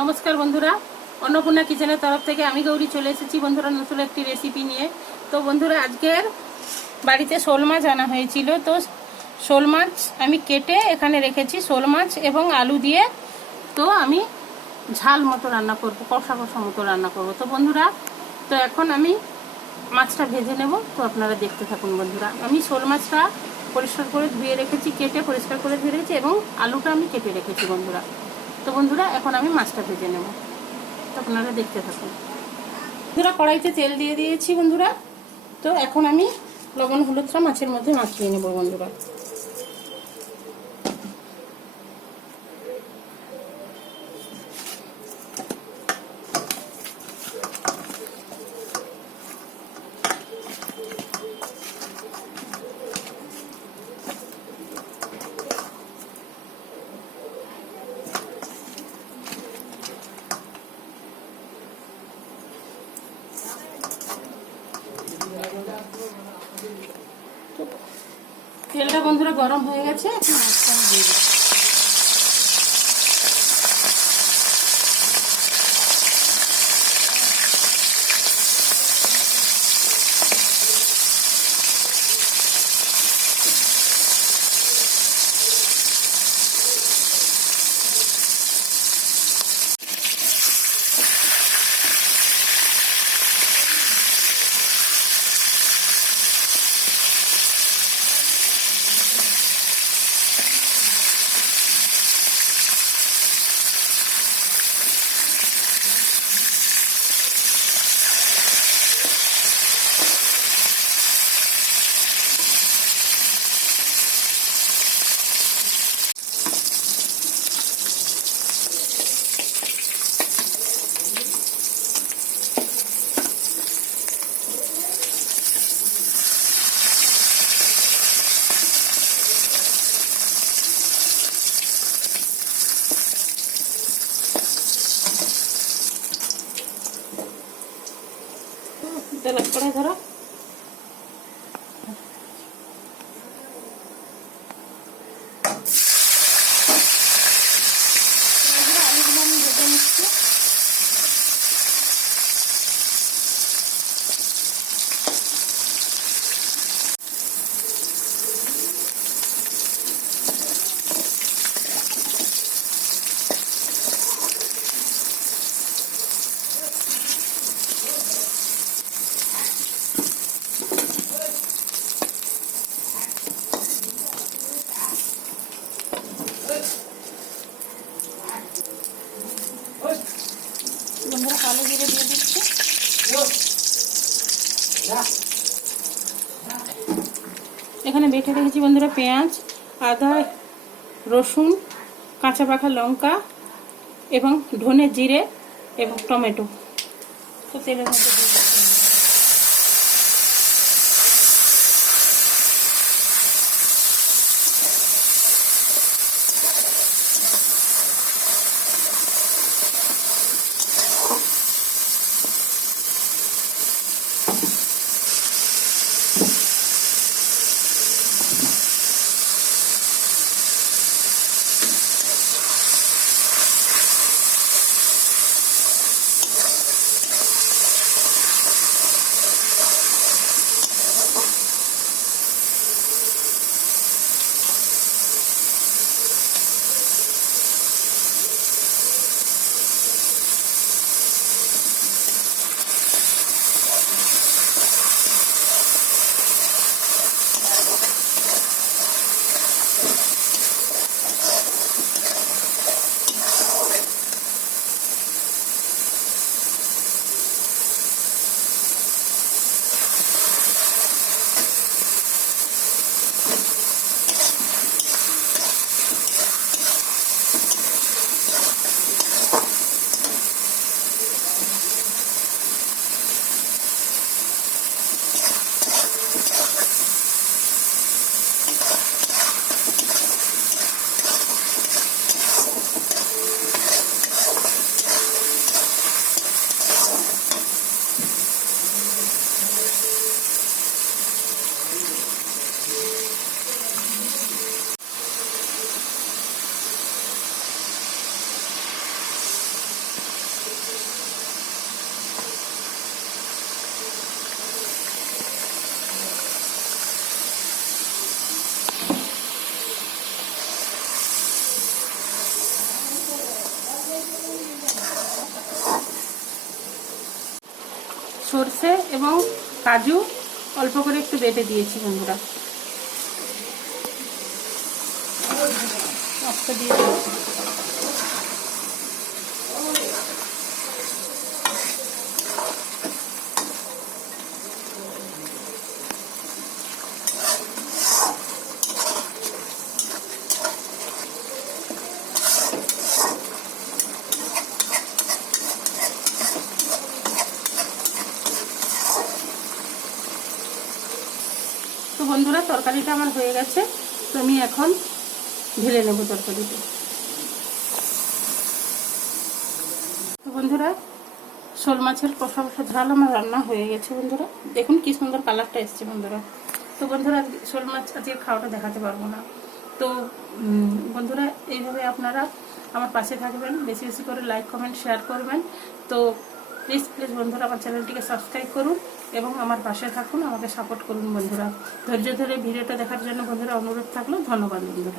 নমস্কার বন্ধুরা, অন্নপূর্ণা কিচেনের তরফ থেকে আমি গৌরী চলে এসেছি বন্ধুরা নতুন একটি রেসিপি নিয়ে। তো বন্ধুরা, আজকের বাড়িতে শোল মাছ আনা হয়েছিল। তো শোল মাছ আমি কেটে এখানে রেখেছি, শোল মাছ এবং আলু দিয়ে তো আমি ঝাল মতো রান্না করব, কষা কষা মতো রান্না করব। তো বন্ধুরা, তো এখন আমি মাছটা ভেজে নেব, তো আপনারা দেখতে থাকুন বন্ধুরা। আমি শোল মাছটা পরিষ্কার করে ধুয়ে রেখেছি, কেটে পরিষ্কার করে ধুয়ে রেখেছি এবং আলুটা আমি কেটে রেখেছি বন্ধুরা। তো বন্ধুরা, এখন আমি মাছটা ভেজে নেব, তো আপনারা দেখতে থাকুন বন্ধুরা। কড়াইতে তেল দিয়ে দিয়েছি বন্ধুরা। তো এখন আমি লবণ হলুদটা মাছের মধ্যে মাখিয়ে নেব বন্ধুরা। তেলটা বন্ধুরা গরম হয়ে গেছে, এখন মাছটা আমি দিয়ে দিচ্ছি। তেল করে ধরো। আলুগুলো আমি ভেজে নিচ্ছি। বন্ধুরা, কালো জিরে দিয়ে দিচ্ছি। এখানে বেটে রেখেছি বন্ধুরা পেঁয়াজ, আদা, রসুন, কাঁচা পাকা লঙ্কা এবং ধনে জিরে এবং টমেটো। তো তেলের মধ্যে দিয়ে দিচ্ছি। সর্ষে এবং কাজু অল্প করে একটু বেটে দিয়েছি বন্ধুরা। আস্তে দিয়ে দিচ্ছি। তো বন্ধুরা তরকারিটা আমার হয়ে গেছে, তো আমি এখন ঢেলে নেব তরকারিতে। তো বন্ধুরা শোল মাছের কষা কষা ঝাল আমার রান্না হয়ে গেছে বন্ধুরা, দেখুন কি সুন্দর কালারটা এসছে বন্ধুরা। তো বন্ধুরা শোল মাছ আজকে খাওয়াটা দেখাতে পারবো না, তো বন্ধুরা এইভাবে আপনারা আমার পাশে থাকবেন, বেশি বেশি করে লাইক কমেন্ট শেয়ার করবেন। তো প্লিজ বন্ধুরা আমার চ্যানেলটিকে সাবস্ক্রাইব করুন এবং আমার পাশে থাকুন, আমাকে সাপোর্ট করুন বন্ধুরা। ধৈর্য ধরে ভিডিওটা দেখার জন্য বন্ধুরা অনুরোধ থাকলো। ধন্যবাদ বন্ধুরা।